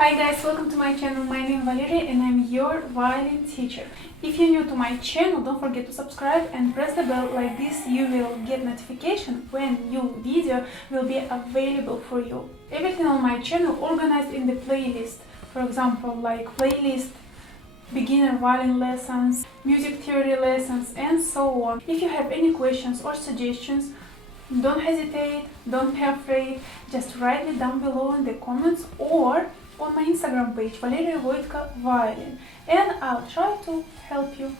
Hi guys, welcome to my channel. My name is Valerie and I'm your violin teacher. If you're new to my channel, don't forget to subscribe and press the bell. Like this you will get notification when new video will be available for you. Everything on my channel organized in the playlist. For example, like playlist beginner violin lessons, music theory lessons, and so on. If you have any questions or suggestions, don't hesitate, don't be afraid, just write it down below in the comments or on my Instagram page, valeriiavoitko violin, and I'll try to help you.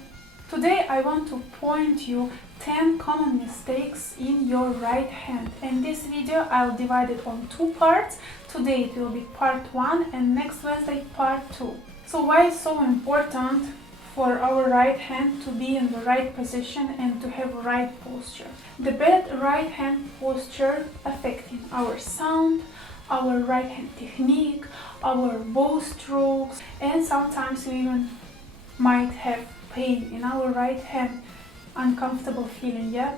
Today I want to point you 10 common mistakes in your right hand, and this video I'll divide it on two parts. Today it will be part 1 and next Wednesday part 2. So why is so important for our right hand to be in the right position and to have right posture? The bad right hand posture affecting our sound, our right hand technique, our bow strokes, and sometimes we even might have pain in our right hand, uncomfortable feeling, yeah?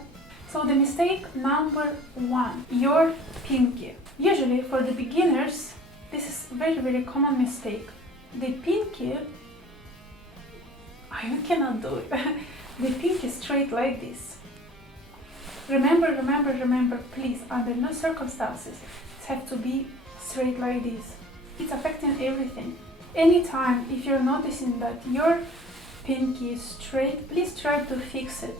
So the mistake number 1, your pinky. Usually for the beginners, this is very common mistake. The pinky, I cannot do it. The pinky straight like this. Remember, please, under no circumstances, it has to be straight like this. It's affecting everything. Anytime if you're noticing that your pinky is straight, please try to fix it.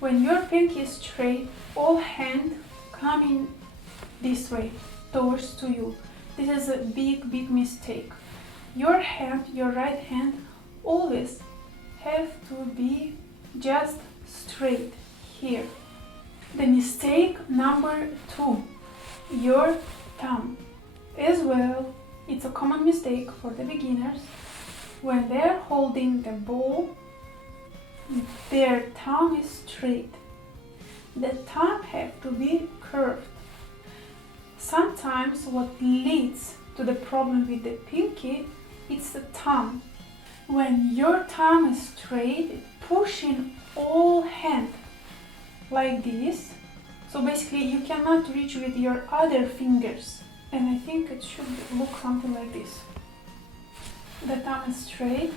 When your pinky is straight, all hand coming this way towards to you. This is a big mistake. Your hand, your right hand, always have to be just straight here. The mistake number 2, your thumb. As well, it's a common mistake for the beginners. When they're holding the bow, their thumb is straight. The thumb have to be curved. Sometimes what leads to the problem with the pinky, it's the thumb. When your thumb is straight, it's pushing all hand like this. So basically you cannot reach with your other fingers. And I think it should look something like this. The thumb is straight,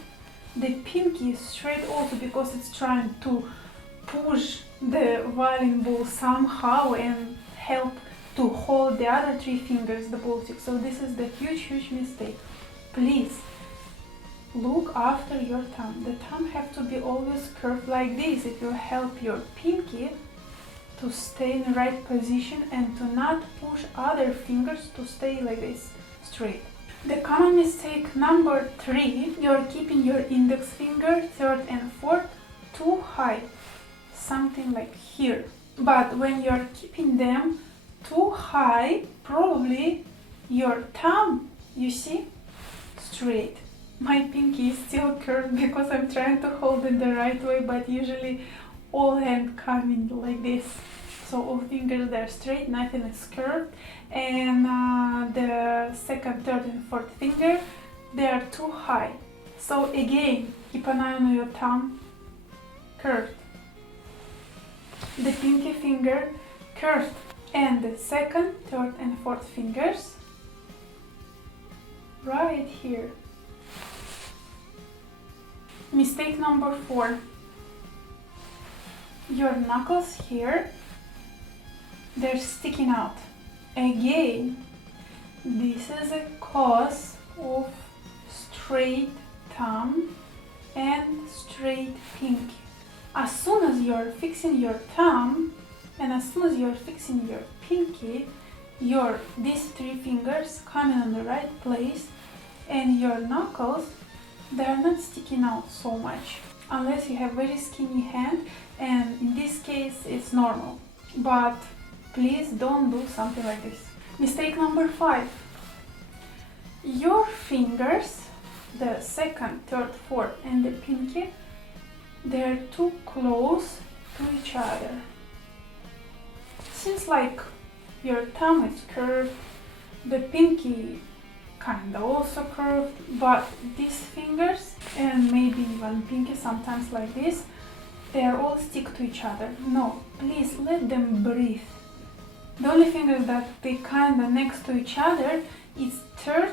the pinky is straight also because it's trying to push the violin bow somehow and help to hold the other 3 fingers, the bow stick. So this is the huge mistake. Please look after your thumb. The thumb have to be always curved like this. It will help your pinky to stay in the right position and to not push other fingers to stay like this, straight. The common mistake number 3, you're keeping your index finger, 3rd and 4th, too high, something like here. But when you're keeping them too high, probably your thumb, you see, straight. My pinky is still curved because I'm trying to hold it the right way, but usually all hand coming like this. So all fingers they're straight, nothing is curved, and the 2nd, 3rd and 4th finger, they are too high. So again, keep an eye on your thumb, curved. The pinky finger, curved. And the 2nd, 3rd and 4th fingers, right here. Mistake number 4, your knuckles here, they're sticking out. Again, this is a cause of straight thumb and straight pinky. As soon as you're fixing your thumb and as soon as you're fixing your pinky, these 3 fingers coming on the right place and your knuckles, they're not sticking out so much. Unless you have very skinny hand, and in this case it's normal. But please don't do something like this. Mistake number 5. Your fingers, the 2nd, 3rd, 4th and the pinky, they're too close to each other. Seems like your thumb is curved, the pinky kinda also curved, but these fingers and maybe even pinky sometimes like this, they are all stick to each other. No, please let them breathe. The only thing is that they kinda next to each other is 3rd